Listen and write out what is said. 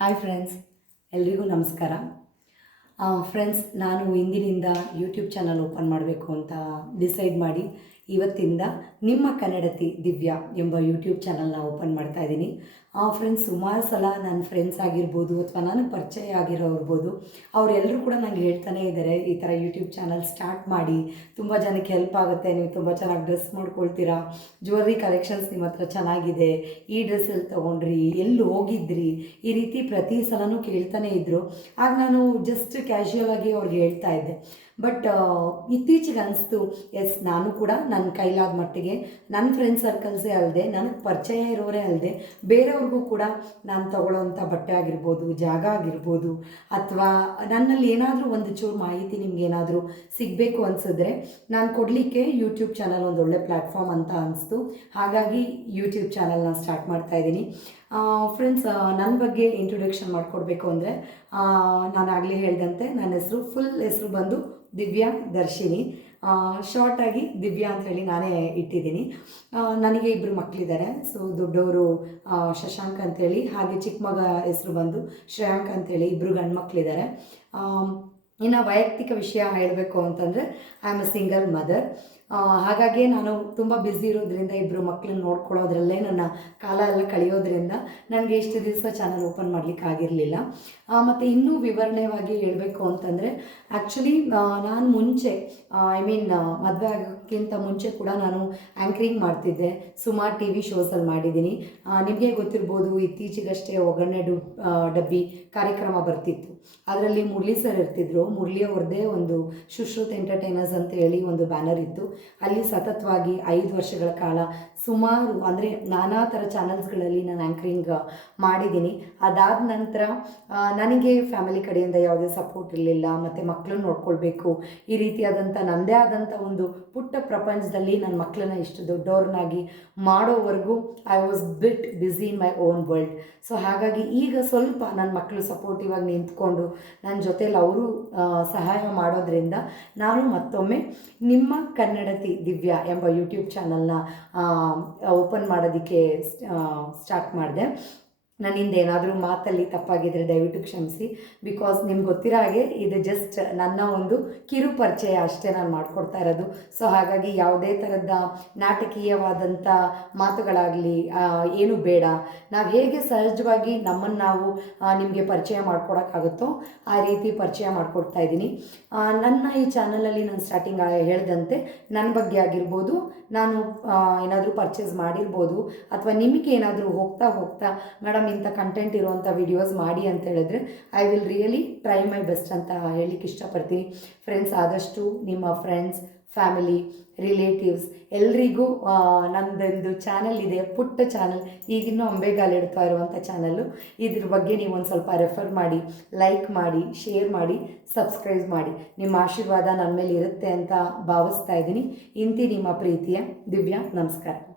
Hi friends, ಎಲ್ರಿಗೂ ನಮಸ್ಕಾರ. Friends, ನಾನು ಇಂದಿನಿಂದ ಯೂಟ್ಯೂಬ್ ಚಾನಲ್ ಓಪನ್ ಮಾಡಬೇಕು ಅಂತ ಡಿಸೈಡ್ ಮಾಡಿ ಇವತ್ತಿಂದ ನಿಮ್ಮ ಕನ್ನಡತಿ ದಿವ್ಯಾ ಎಂಬ ಯೂಟ್ಯೂಬ್ ಚಾನಲ್ನ ಓಪನ್ ಮಾಡ್ತಾ ಇದ್ದೀನಿ. ಫ್ರೆಂಡ್ಸ್, ಸುಮಾರು ಸಲ ನನ್ನ ಫ್ರೆಂಡ್ಸ್ ಆಗಿರ್ಬೋದು ಅಥವಾ ನನಗೆ ಪರಿಚಯ ಆಗಿರೋರ್ಬೋದು, ಅವರೆಲ್ಲರೂ ಕೂಡ ನನಗೆ ಹೇಳ್ತಾನೆ ಇದ್ದಾರೆ, ಈ ಥರ ಯೂಟ್ಯೂಬ್ ಚಾನಲ್ ಸ್ಟಾರ್ಟ್ ಮಾಡಿ, ತುಂಬ ಜನಕ್ಕೆ ಹೆಲ್ಪ್ ಆಗುತ್ತೆ, ನೀವು ತುಂಬ ಚೆನ್ನಾಗಿ ಡ್ರೆಸ್ ಮಾಡ್ಕೊಳ್ತೀರಾ, ಜ್ಯುವೆಲ್ರಿ ಕಲೆಕ್ಷನ್ಸ್ ನಿಮ್ಮ ಹತ್ರ ಚೆನ್ನಾಗಿದೆ, ಈ ಡ್ರೆಸ್ ಎಲ್ಲಿ ತೊಗೊಂಡ್ರಿ, ಎಲ್ಲಿ ಹೋಗಿದ್ರಿ, ಈ ರೀತಿ ಪ್ರತಿ ಸಲನೂ ಕೇಳ್ತಾನೆ ಇದ್ದರು. ಆಗ ನಾನು ಜಸ್ಟ್ ಕ್ಯಾಶುಯಲ್ ಆಗಿ ಅವ್ರಿಗೆ ಹೇಳ್ತಾ ಇದ್ದೆ. ಬಟ್ ಇತ್ತೀಚೆಗೆ ಅನಿಸ್ತು, ಎಸ್, ನಾನು ಕೂಡ ನನ್ನ ಕೈಲಾದ ಮಟ್ಟಿಗೆ ನನ್ನ ಫ್ರೆಂಡ್ ಸರ್ಕಲ್ಸೇ ಅಲ್ಲದೆ, ನನಗೆ ಪರಿಚಯ ಇರೋರೇ ಅಲ್ಲದೆ ಬೇರೆಯವ್ರಿಗೂ ಕೂಡ ನಾನು ತೊಗೊಳ್ಳೋವಂಥ ಬಟ್ಟೆ ಆಗಿರ್ಬೋದು, ಜಾಗ ಆಗಿರ್ಬೋದು, ಅಥವಾ ನನ್ನಲ್ಲಿ ಏನಾದರೂ ಒಂದು ಚೂರು ಮಾಹಿತಿ ನಿಮಗೇನಾದರೂ ಸಿಗಬೇಕು ಅನಿಸಿದ್ರೆ ನಾನು ಕೊಡಲಿಕ್ಕೆ ಯೂಟ್ಯೂಬ್ ಚಾನಲ್ ಒಂದು ಒಳ್ಳೆ ಪ್ಲ್ಯಾಟ್ಫಾರ್ಮ್ ಅಂತ ಅನಿಸ್ತು. ಹಾಗಾಗಿ ಯೂಟ್ಯೂಬ್ ಚಾನಲ್ನ ಸ್ಟಾರ್ಟ್ ಮಾಡ್ತಾಯಿದ್ದೀನಿ. ಫ್ರೆಂಡ್ಸ್, ನನ್ನ ಬಗ್ಗೆ ಇಂಟ್ರೊಡಕ್ಷನ್ ಮಾಡಿಕೊಡ್ಬೇಕು ಅಂದರೆ, ನಾನಾಗಲೇ ಹೇಳಿದಂತೆ ನನ್ನ ಫುಲ್ ಹೆಸರು ಬಂದು ದಿವ್ಯಾ ದರ್ಶಿನಿ. ಶಾರ್ಟಾಗಿ ದಿವ್ಯಾ ಅಂತ ಹೇಳಿ ನಾನೇ ಇಟ್ಟಿದ್ದೀನಿ. ನನಗೆ ಇಬ್ಬರು ಮಕ್ಕಳಿದ್ದಾರೆ. ಸೊ ದೊಡ್ಡವರು ಶಶಾಂಕ್ ಅಂಥೇಳಿ, ಹಾಗೆ ಚಿಕ್ಕ ಮಗ ಹೆಸರು ಬಂದು ಶ್ರೇಯಾಂಕ್ ಅಂಥೇಳಿ, ಇಬ್ಬರು ಗಂಡು ಮಕ್ಕಳಿದ್ದಾರೆ. ಇನ್ನು ವೈಯಕ್ತಿಕ ವಿಷಯ ಹೇಳಬೇಕು ಅಂತಂದರೆ, I am a single mother. ಹಾಗಾಗಿ ನಾನು ತುಂಬ ಬ್ಯುಸಿ ಇರೋದ್ರಿಂದ, ಇಬ್ಬರು ಮಕ್ಕಳನ್ನ ನೋಡ್ಕೊಳ್ಳೋದ್ರಲ್ಲೇ ನನ್ನ ಕಾಲ ಎಲ್ಲ ಕಳೆಯೋದ್ರಿಂದ ನನಗೆ ಇಷ್ಟು ದಿವಸ ಚಾನಲ್ ಓಪನ್ ಮಾಡಲಿಕ್ಕಾಗಿರಲಿಲ್ಲ. ಮತ್ತು ಇನ್ನೂ ವಿವರಣೆಯಾಗಿ ಹೇಳಬೇಕು ಅಂತಂದರೆ, ಆ್ಯಕ್ಚುಲಿ ನಾನು ಮುಂಚೆ ಮದುವೆ ಆಗೋಕ್ಕಿಂತ ಮುಂಚೆ ಕೂಡ ನಾನು ಆ್ಯಂಕರಿಂಗ್ ಮಾಡ್ತಿದ್ದೆ. ಸುಮಾರು ಟಿ ವಿ ಶೋಸಲ್ಲಿ ಮಾಡಿದ್ದೀನಿ. ನಿಮಗೆ ಗೊತ್ತಿರ್ಬೋದು, ಇತ್ತೀಚೆಗಷ್ಟೇ ಒಗ್ಗರಣೆ ಡಬ್ಬಿ ಕಾರ್ಯಕ್ರಮ ಬರ್ತಿತ್ತು. ಅದರಲ್ಲಿ ಮುರಳಿ ಸರ್ ಇರ್ತಿದ್ರು. ಮುರಳಿ ಅವ್ರದ್ದೇ ಒಂದು ಶುಶ್ರುತ್ ಎಂಟರ್ಟೈನರ್ಸ್ ಅಂತ ಹೇಳಿ ಒಂದು ಬ್ಯಾನರ್ ಇತ್ತು. ಅಲ್ಲಿ ಸತತವಾಗಿ 5 ವರ್ಷಗಳ ಕಾಲ ಸುಮಾರು ಅಂದರೆ ನಾನಾ ಥರ ಚಾನಲ್ಸ್ಗಳಲ್ಲಿ ನಾನು ಆ್ಯಂಕರಿಂಗ್ ಮಾಡಿದ್ದೀನಿ. ಅದಾದ ನಂತರ ನನಗೆ ಫ್ಯಾಮಿಲಿ ಕಡೆಯಿಂದ ಯಾವುದೇ ಸಪೋರ್ಟ್ ಇರಲಿಲ್ಲ, ಮತ್ತು ಮಕ್ಕಳನ್ನ ನೋಡ್ಕೊಳ್ಬೇಕು, ಈ ರೀತಿಯಾದಂಥ ನನ್ನದೇ ಆದಂಥ ಒಂದು ಪುಟ್ಟ ಪ್ರಪಂಚದಲ್ಲಿ ನನ್ನ ಮಕ್ಕಳನ್ನ ಇಷ್ಟು ದೊಡ್ಡವ್ರನ್ನಾಗಿ ಮಾಡೋವರೆಗೂ I was bit busy in my own world. So ಹಾಗಾಗಿ ಈಗ ಸ್ವಲ್ಪ ನನ್ನ ಮಕ್ಕಳು ಸಪೋರ್ಟಿವ್ ಆಗಿ ನಿಂತ್ಕೊಂಡು ನನ್ನ ಜೊತೇಲಿ ಅವರು ಸಹಾಯ ಮಾಡೋದ್ರಿಂದ ನಾನು ಮತ್ತೊಮ್ಮೆ ನಿಮ್ಮ ಕನ್ನಡತಿ ದಿವ್ಯಾ ಎಂಬ ಯೂಟ್ಯೂಬ್ ಚಾನಲ್ನ ಓಪನ್ ಮಾಡೋದಕ್ಕೆ ಸ್ಟಾರ್ಟ್ ಮಾಡಿದೆ. ನನ್ನಿಂದ ಏನಾದರೂ ಮಾತಲ್ಲಿ ತಪ್ಪಾಗಿದ್ದರೆ ದಯವಿಟ್ಟು ಕ್ಷಮಿಸಿ. ಬಿಕಾಸ್ ನಿಮ್ಗೆ ಗೊತ್ತಿರೋ ಹಾಗೆ ಇದು ಜಸ್ಟ್ ನನ್ನ ಒಂದು ಕಿರು ಪರಿಚಯ ಅಷ್ಟೇ ನಾನು ಮಾಡಿಕೊಡ್ತಾ ಇರೋದು. ಸೊ ಹಾಗಾಗಿ ಯಾವುದೇ ಥರದ ನಾಟಕೀಯವಾದಂಥ ಮಾತುಗಳಾಗಲಿ ಏನು ಬೇಡ. ನಾವು ಹೇಗೆ ಸಹಜವಾಗಿ ನಮ್ಮನ್ನು ನಾವು ನಿಮಗೆ ಪರಿಚಯ ಮಾಡ್ಕೊಡೋಕ್ಕಾಗುತ್ತೋ ಆ ರೀತಿ ಪರಿಚಯ ಮಾಡಿಕೊಡ್ತಾ ಇದ್ದೀನಿ. ನನ್ನ ಈ ಚಾನಲಲ್ಲಿ ನಾನು ಸ್ಟಾರ್ಟಿಂಗ್ ಹೇಳಿದಂತೆ ನನ್ನ ಬಗ್ಗೆ ಆಗಿರ್ಬೋದು, ನಾನು ಏನಾದರೂ ಪರ್ಚೇಸ್ ಮಾಡಿರ್ಬೋದು, ಅಥವಾ ನಿಮಗೆ ಏನಾದರೂ ಹೋಗ್ತಾ ಮೇಡಮ್ ಇಂಥ ಕಂಟೆಂಟ್ ಇರುವಂಥ ವಿಡಿಯೋಸ್ ಮಾಡಿ ಅಂತ ಹೇಳಿದ್ರೆ I will really try my best ಅಂತ ಹೇಳಲಿಕ್ಕೆ ಇಷ್ಟಪಡ್ತೀನಿ. ಫ್ರೆಂಡ್ಸ್, ಆದಷ್ಟು ನಿಮ್ಮ ಫ್ರೆಂಡ್ಸ್, ಫ್ಯಾಮಿಲಿ, ರಿಲೇಟಿವ್ಸ್ ಎಲ್ರಿಗೂ ನನ್ನದೊಂದು ಚಾನಲ್ ಇದೆ, ಪುಟ್ಟ ಚಾನಲ್, ಈಗಿನ್ನೂ ಅಂಬೆಗಾಲಿಡ್ತಾ ಇರುವಂಥ ಚಾನಲ್ಲು. ಇದ್ರ ಬಗ್ಗೆ ನೀವು ಒಂದು ಸ್ವಲ್ಪ ರೆಫರ್ ಮಾಡಿ, ಲೈಕ್ ಮಾಡಿ, ಶೇರ್ ಮಾಡಿ, ಸಬ್ಸ್ಕ್ರೈಬ್ ಮಾಡಿ. ನಿಮ್ಮ ಆಶೀರ್ವಾದ ನನ್ನ ಮೇಲೆ ಇರುತ್ತೆ ಅಂತ ಭಾವಿಸ್ತಾ ಇದ್ದೀನಿ. ಇಂತಿ ನಿಮ್ಮ ಪ್ರೀತಿಯ ದಿವ್ಯಾ. ನಮಸ್ಕಾರ.